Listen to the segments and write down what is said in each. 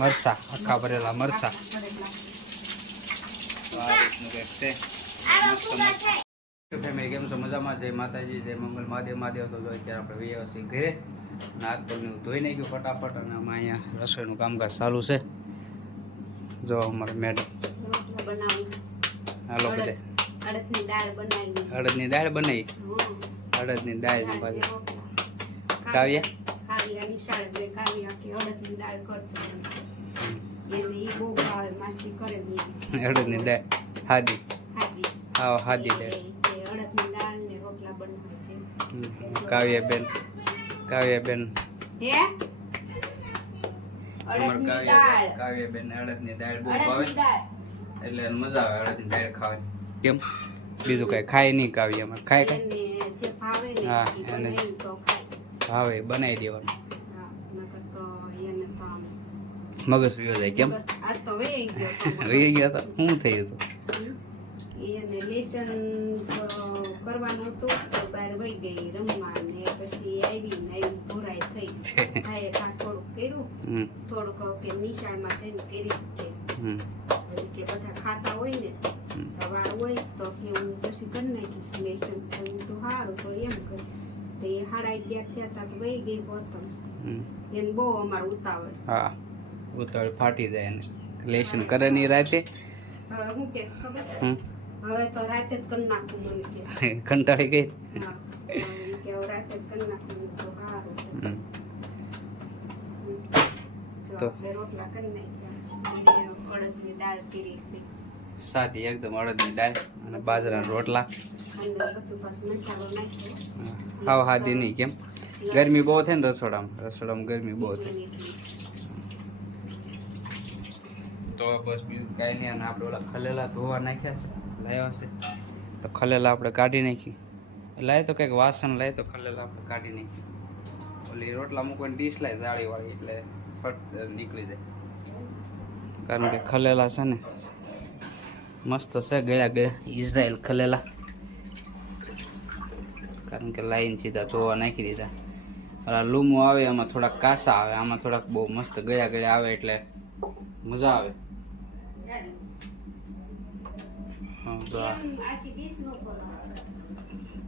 મરસા આખા ભરેલા મરસા ફેમિલી કેમ છો? મજામાં? જય માતાજી, જય મંગલ મહાદેવ. મહાદેવ તો જો અત્યારે આપણે વ્યવસ્થિત ઘરે નાક પગનું ધોઈ નાખ્યું ફટાફટ, અને આમાં અહીંયા રસોઈનું કામકાજ ચાલુ છે. જો અમારે મેડમ હાલો બધે અડદની દાળ બનાવી. અડદની દાળ ને પાછી કાવ્યા અડદની દાળ હાદી હાદી દાળ. કાવ્યાબેન કાવ્યાબેન અડદની દાળ બહુ ભાવે, એટલે મજા આવે અડદની દાળ ખાવાની. કેમ બીજું કઈ ખાય નહીં કાવ્ય? અમારે ખાય હા, એને ભાવે બનાવી દેવાનું. મગજ વિયો જાય. કેમ વહી ગયો તો શું થયું હતું? લેસન કરવાનું હતું તો બહાર વહી ગઈ રમવા, ને પછી આવીને ભોરાઈ થઈ. થોડુંક કર્યું, થોડુંક કે નિશાળમાં જઈને કરી કે બધા ખાતા હોય ને વાર હોય તો કે હું પછી કરી નાખીશ લેસન. તો સારું તો એમ કર તો એ 11:30 થયા હતા તો વહી ગઈ પોતમ. એને બહુ અમારું ઉતાવળ. હા, ઉતાવળ ફાટી જાય ને લેસન કરે નહીં રાતે. હું કે ખબર હવે તો રાતે જ કરી નાખું મને કે કંટાળી ગઈ. હા કે રાતે જ કરી નાખું તો સારું. તો રોટલા કરી નાખ્યા, અડદની દાળ કરી છે સાદી એકદમ. અડદની દાળ અને બાજરાના રોટલા. હાવ હાદી નહીં. કેમ ગરમી બહુ થાય ને રસોડામાં ગરમી બહુ થાય. તો બસ બીજું કાંઈ નહીં. અને આપણે ઓલા ખલેલા ધોવા નાખ્યા છે, લાવ્યા છે તો ખલેલા આપણે કાઢી નાખી. લાય તો કંઈક વાસણ લાય તો ખલેલા આપણે કાઢી નાખી. ઓલી રોટલા મૂકવાની ડીશ લાય જાળીવાળી, એટલે ફટ નીકળી જાય. કારણ કે ખલેલા છે ને મસ્ત છે, ગયા ઇઝરાયલ ખલેલા. કારણ કે લાઈન સીધા ધોવા નાખી દીધા. ઓલા લૂમો આવે એમાં થોડાક કાસા આવે, આમાં થોડાક બહુ મસ્ત ગયા આવે, એટલે મજા આવે.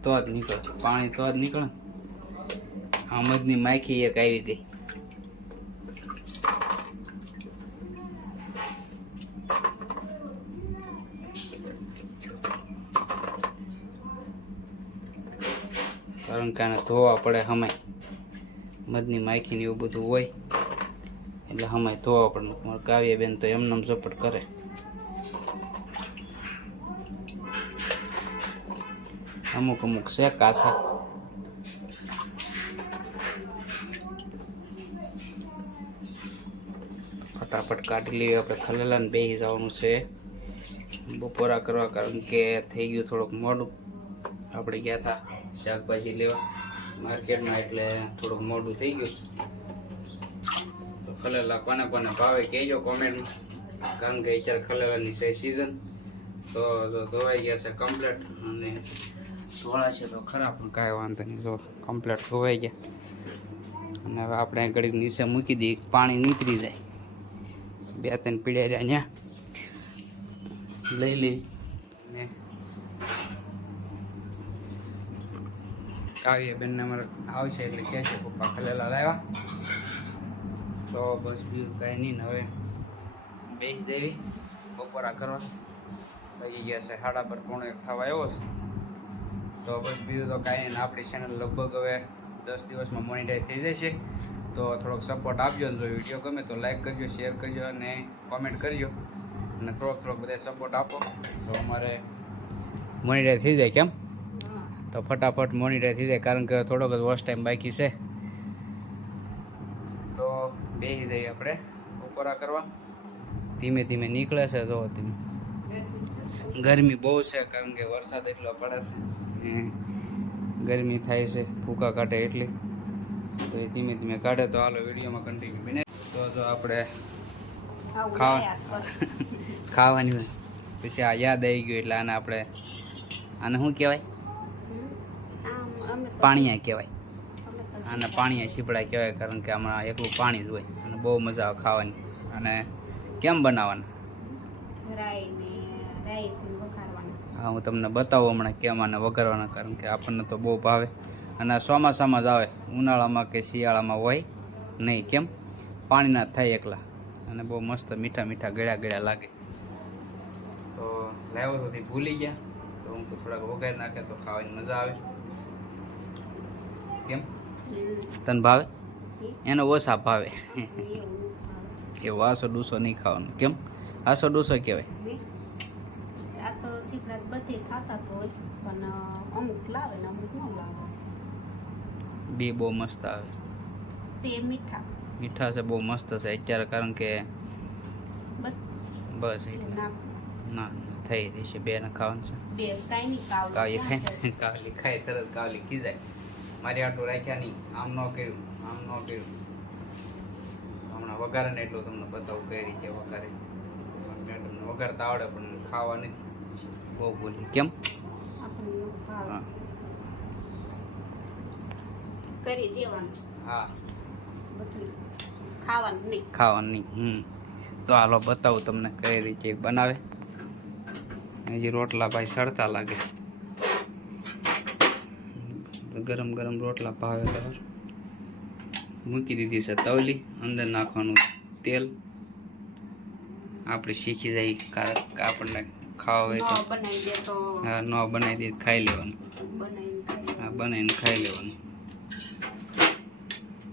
તો જ નીકળે પાણી, તો જ નીકળે. આમદની માખી એક આવી ગઈ. કારણ કે આને ધોવા પડે હમાય. મધની માખી ને એવું બધું હોય એટલે હમાય ધોવા પડે. મારે કાવ્યાબેન તો એમનેમ ઝપટ કરે. અમુક છે કાસા. ફટાફટ કાઢી લઈએ આપણે ખલેલા ને બેસી જવાનું છે બપોરા કરવા. કારણ કે થઈ ગયું થોડુંક મોડું. આપણે ગયા હતા શાકભાજી લેવા માર્કેટમાં, એટલે થોડુંક મોડું થઈ ગયું. તો ખલેલા કોને કોને ભાવે કહેજો કોમેન્ટમાં. કારણ કે અત્યારે ખલેલાની છે સિઝન. તો જો ધોવાઈ ગયા છે કમ્પ્લેટ, અને ધોળા છે તો ખરા પણ કાંઈ વાંધો નહીં. જો કમ્પ્લેટ ધોવાઈ ગયા. અને હવે આપણે ઘડીક નીચે મૂકી દઈએ, પાણી નીતરી જાય. 2-3 પીડ્યા રહ્યા લઈ લઈ. ને કાવ્યાબેનને અમારે આવશે એટલે કહે છે પપ્પા ખલેલા લાવ્યા. તો બસ બીજું કાંઈ નહીં. હવે બેસી જવી બપોરા કરવા. લાગી ગયા છે 12:30 થવા આવ્યો છે. તો બસ બીજું તો કાંઈ નહીં. આપણી ચેનલ લગભગ હવે 10 દિવસમાં મોનિટાઈઝ થઈ જશે. તો થોડોક સપોર્ટ આપજો. અને જો વિડીયો ગમે તો લાઈક કરજો, શેર કરજો અને કોમેન્ટ કરજો. અને થોડોક બધા સપોર્ટ આપો તો અમારે મોનિટાઈઝ થઈ જાય. કેમ તો ફટાફટ મોનિટાઈઝ થઈ જાય. કારણ કે થોડોક જ વોચ ટાઈમ બાકી છે. તો બેસી જઈએ આપણે બપોરા કરવા. ધીમે ધીમે નીકળે છે. જો ધીમે ગરમી બહુ છે, કારણ કે વરસાદ એટલો પડે છે, ગરમી થાય છે, ફૂંકા કાઢે એટલી. તો એ ધીમે ધીમે કાઢે. તો હાલો વિડીયોમાં કન્ટિન્યુ બને. તો જો આપણે ખાવાની હોય પછી આ યાદ આવી ગયું, એટલે આને આપણે આને શું કહેવાય? પાણીયા કહેવાય. આને પાણીયા શીપડા કહેવાય, કારણ કે આમાં એકલું પાણી જ હોય અને બહુ મજા આવે ખાવાની. અને કેમ બનાવવાના? રાઈથી વઘારવાના. હા, હું તમને બતાવું હમણાં કેમ આને વઘારવાના, કારણ કે આપણને તો બહુ ભાવે અને આ ચોમાસામાં જ આવે, ઉનાળામાં કે શિયાળામાં હોય નહીં. કેમ? પાણીના જ થાય એકલા અને બહુ મસ્ત મીઠા મીઠા ગળ્યા ગળ્યા લાગે. તો લાવ્યો તો તે ભૂલી ગયા, તો હું તો થોડાક વઘારી નાખે તો ખાવાની મજા આવે. કેમ તને ભાવે? એને ઓછા ભાવે. એવું આસો ડૂસો નહીં ખાવાનું. કેમ? આસો ડૂસો કહેવાય. આ તો ચીપડા બધે ખાતા હોય, પણ અમુક લાવે ને અમુક ન લાવે. બે બહુ મસ્ત આવે. સેમ મીઠા મીઠા છે, બહુ મસ્ત છે અત્યારે, કારણ કે બસ એટલે ના થઈ રહી છે. બે ને ખાવાનું છે. બે કાંઈ નહીં કાવલી ખાય, કાવલી ખાય તરત કાવલી ખીજાય. મારી આટલું રાખ્યા નહીં, આમ ન કર્યું, આમ ન કર્યું. હમણાં વઘારે ને એટલું તમને બતાવું કઈ રીતે વઘારે. મેડમને વઘારતા આવડે પણ ખાવા નથી, બહુ ભૂલી. કેમ? હા કરી દેવાનું. હા, બધું ખાવાનું નહીં. ખાવાનું નહીં. તો હાલો બતાવું તમને કઈ રીતે બનાવે. હજી રોટલા ભાઈ સડતા લાગે. ગરમ ગરમ રોટલા ભાવે ખબર. મૂકી દીધી છે તવલી, અંદર નાખવાનું તેલ. આપણે શીખી જાય, કારણ કે આપણને ખાવા હોય તો બનાવી દે તો હા, ન બનાવી દે ખાઈ લેવાનું. હા, બનાવીને ખાઈ લેવાનું.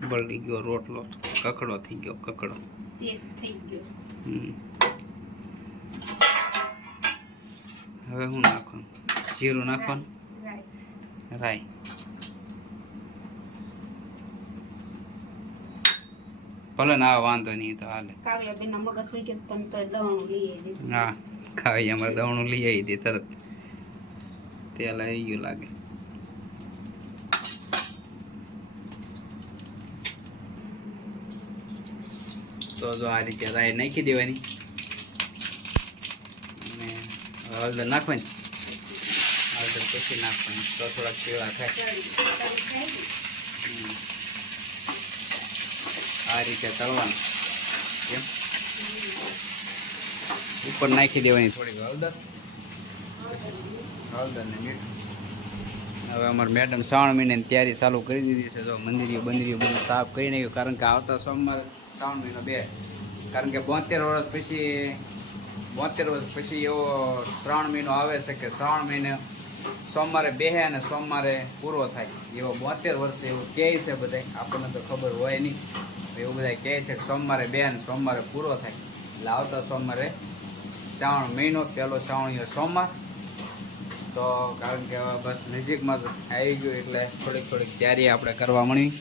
બળી ગયો રોટલો, કકડો થઈ ગયો, કકડો થઈ ગયો. હવે શું નાખવાનું? જીરું નાખવાનું, રાઈ. ભલે ના વાંધો નહીં, તો હાલે. કાવ્યા બેન મગજ હોય કે તમે તો દવણું લઈ આવી. હા, ખાવી અમારે દવણું લઈ આવી દે તરત. તેલ આવી ગયું લાગે. તો જો આ રીતે રાઈ નાખી દેવાની અને હળદર નાખવાની. હળદર પછી નાખવાની તો થોડાક પીળા થાય. આ રીતે તળવાનું. કેમ? ઉપર નાખી દેવાની થોડીક હળદર ને મીઠું. હવે અમારે મેડમ શ્રાવણ મહિનાની તૈયારી ચાલુ કરી દીધી છે. જો મંદિરીઓ બધું સાફ કરી નાખ્યું, કારણ કે આવતા સોમવારે શ્રાવણ મહિનો બે, કારણ કે 72 વર્ષ પછી એવો શ્રાવણ મહિનો આવે છે કે શ્રાવણ મહિને સોમવારે બેહે અને સોમવારે પૂરો થાય. એવો 72 વર્ષ એવું કહે છે બધા, આપણને તો ખબર હોય નહીં. એવું બધા કહે છે કે સોમવારે બે અને સોમવારે પૂરો થાય. એટલે આવતા સોમવારે શ્રાવણ મહિનો, પહેલો શ્રાવણીયો સોમવાર. તો કારણ કે બસ નજીકમાં જ આવી ગયું, એટલે થોડીક તૈયારી આપણે કરવા મળી.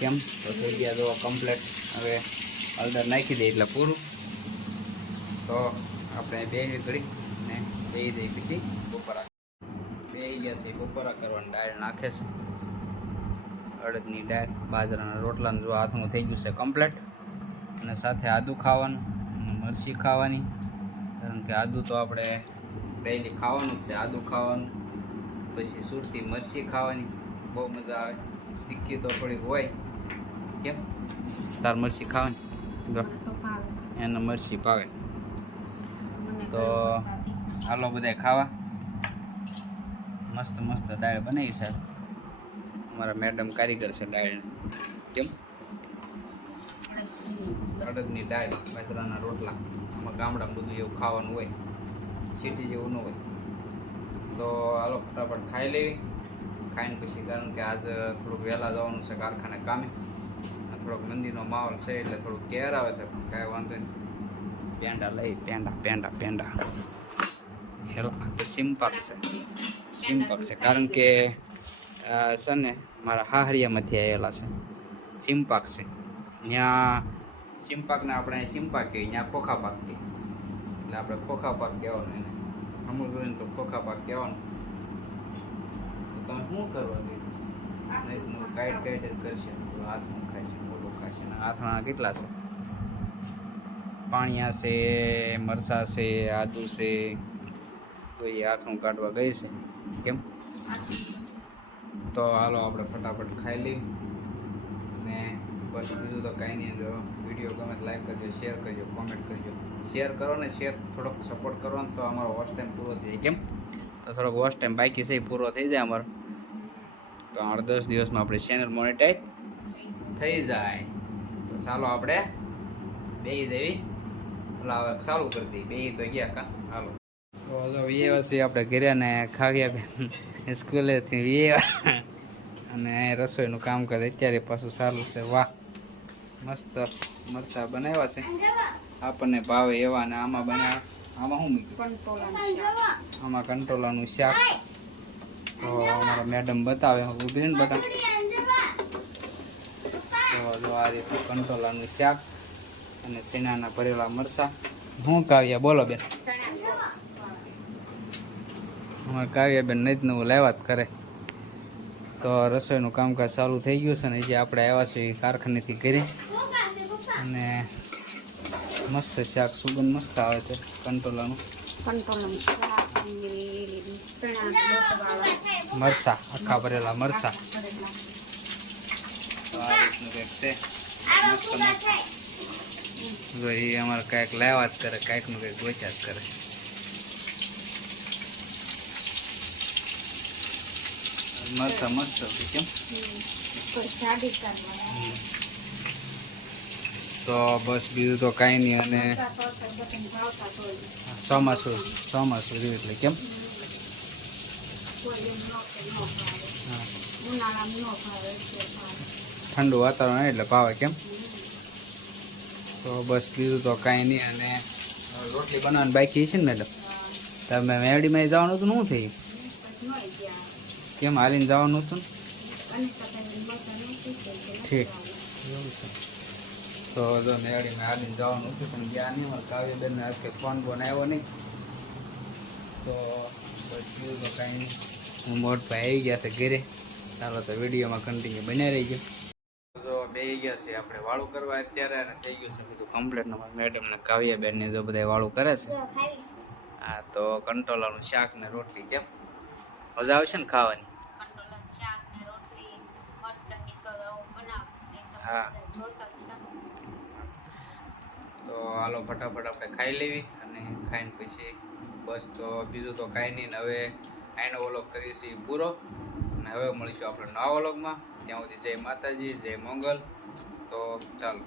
કેમ? તો થઈ ગયા જો કમ્પ્લેટ. હવે હળદર નાખી દઈએ એટલે પૂરું. તો આપણે બેસી ઘડી ને બેસી દઈએ, પછી બપોરા બેસી ગયા છે. બપોરા કરવાની દાળ નાખે છે, અડદની દાળ, બાજરાના રોટલાનું જો હાથનું થઈ ગયું છે કમ્પ્લેટ. અને સાથે આદું ખાવાનું અને મરચી ખાવાની, કારણ કે આદું તો આપણે ડેઈલી ખાવાનું જ છે. આદું ખાવાનું, પછી સુરતી મરચી ખાવાની, બહુ મજા આવે. તીખી તો થોડીક હોય. કેમ? તાર મરચી ખાવાની? એને મરચી ભાવે. તો હાલો બધા ખાવા. મસ્ત દાળ બનાવી છે અમારા મેડમ, કારીગર છે દાળ. કેમ? અડદની દાળ, બાજરાના રોટલા. આમાં ગામડામાં બધું એવું ખાવાનું હોય, સિટી જેવું ન હોય. તો હાલો ફટાફટ ખાઈ લેવી. ખાઈને પછી, કારણ કે આજ થોડુંક વહેલા જવાનું છે કારખાને કામે. થોડોક મંદિરનો માહોલ છે એટલે થોડુંક કેર આવે છે, પણ કાંઈ વાંધો નહીં. પેંડા લઈ, પેંડા હેલા તો સિમ્પક છે, કારણ કે છે ને મારા હાહરિયામાંથી આવેલા છે. સિમ્પાક છે ત્યાં. સિમ્પાકને આપણે સિમ્પાક કહીએ, ત્યાં ખોખા પાક કહીએ. એટલે આપણે ખોખા પાક કહેવાનું એને. અમુક જોઈને તો ખોખા પાક કહેવાનું. તો તમે શું કરવા દે? કાઈટ જ કરશે. હાથમાં ખાય છે, મોટું ખાય છે. હાથમાં કેટલા છે? પાણીયા છે, મરસા છે, આદુ છે. તો એ હાથમાં કાઢવા ગઈ છે. કેમ? તો હાલો આપણે ફટાફટ ખાઈ લઈએ. બસ બીજું તો કાંઈ નહીં. જો વિડીયો ગમે તો લાઈક કરજો, શેર કરજો, કોમેન્ટ કરજો. શેર કરો ને શેર થોડોક સપોર્ટ કરો ને તો અમારો વોચ ટાઈમ પૂરો થઈ જાય. કેમ તો થોડોક વોચ ટાઈમ બાકી છે એ પૂરો થઈ જાય અમારો, તો 8-10 દિવસમાં આપણી ચેનલ મોનેટાઈઝ થઈ જાય. તો ચાલો આપણે બેહી દેવી, ઓલા હવે ચાલુ કરી દઈએ. બેહી તો ગયા કા, હાલો. તો જો વીએ આપણે ઘરે ને ખાવ્યા બેન સ્કૂલેથી વીએ અને રસોઈનું કામ કરે અત્યારે પાછું ચાલુ છે. વાહ, મસ્ત મરચાં બનાવ્યા છે, આપણને ભાવે એવા. ને આમાં બનાવ્યા, આમાં શું મૂક્યું? આમાં કંટોલાનું શાક. તો અમારા મેડમ બતાવે, ઊભી ને બટા. તો જો આ રીતે કંટોલાનું શાક અને ચણાના ભરેલા મરચાં. શું કાવ્યા બોલો બેન? અમારે કાવ્યાબેન નહીં જ નવું લાવ્યા જ કરે. તો રસોઈનું કામકાજ ચાલુ થઈ ગયું છે ને જે આપણે આવ્યા છીએ કારખાનેથી ઘરે. અને મસ્ત શાક, સુગંધ મસ્ત આવે છે કંટોલાનું. મરસા, આખા ભરેલા મરસા. તો આ રીતનું કંઈક છે, મસ્ત મસ્ત. જો એ અમારે કાંઈક લાવ્યા જ કરે, કાંઈકનું કંઈક ગોચ્યા જ કરે. મરસા મસ્ત હતી કેમ. તો બસ બીજું તો કાંઈ નહીં. અને ચોમાસું રહ્યું એટલે કેમ. ઠંડુ વાતાવરણ એટલે ભાવે કેમ. તો બસ બીજું તો કાંઈ નહીં. અને રોટલી બનાવવાની બાકી છે ને મેડમ? તમે મેવડીમાં જવાનું હતું, શું થયું? કેમ હાલીને જવાનું હતું ને? ઠીક, એવું છે. તો જો મેળીમાં હાલીને જવાનું હતું પણ ગયા નહીં. મારે કાવ્યબેન આજ ફોન આવ્યો નહીં. તો પછી તો કાંઈ નહીં. હું મોટભાઈ આવી ગયા છે ઘરે. ચાલો તો વિડીયોમાં કન્ટિન્યુ બન્યા રહી ગયો. જો બેસી ગયા છે આપણે વાળું કરવા અત્યારે, અને થઈ ગયું છે બધું કમ્પ્લીટ. મેડમ ને કાવ્યાબેન ને જો બધા વાળું કરે છે. હા, તો કંટોલાનું શાક ને રોટલી. કેમ મજા આવશે ને ખાવાની? હા, તો હાલો ફટાફટ આપણે ખાઈ લેવી. અને ખાઈને પછી બસ તો બીજું તો કાંઈ નહીં. હવે આનો વ્લોગ કરીએ છીએ પૂરો, અને હવે મળીશું આપણે નવા વ્લોગમાં. ત્યાં સુધી જય માતાજી, જય મંગલ. તો ચાલો.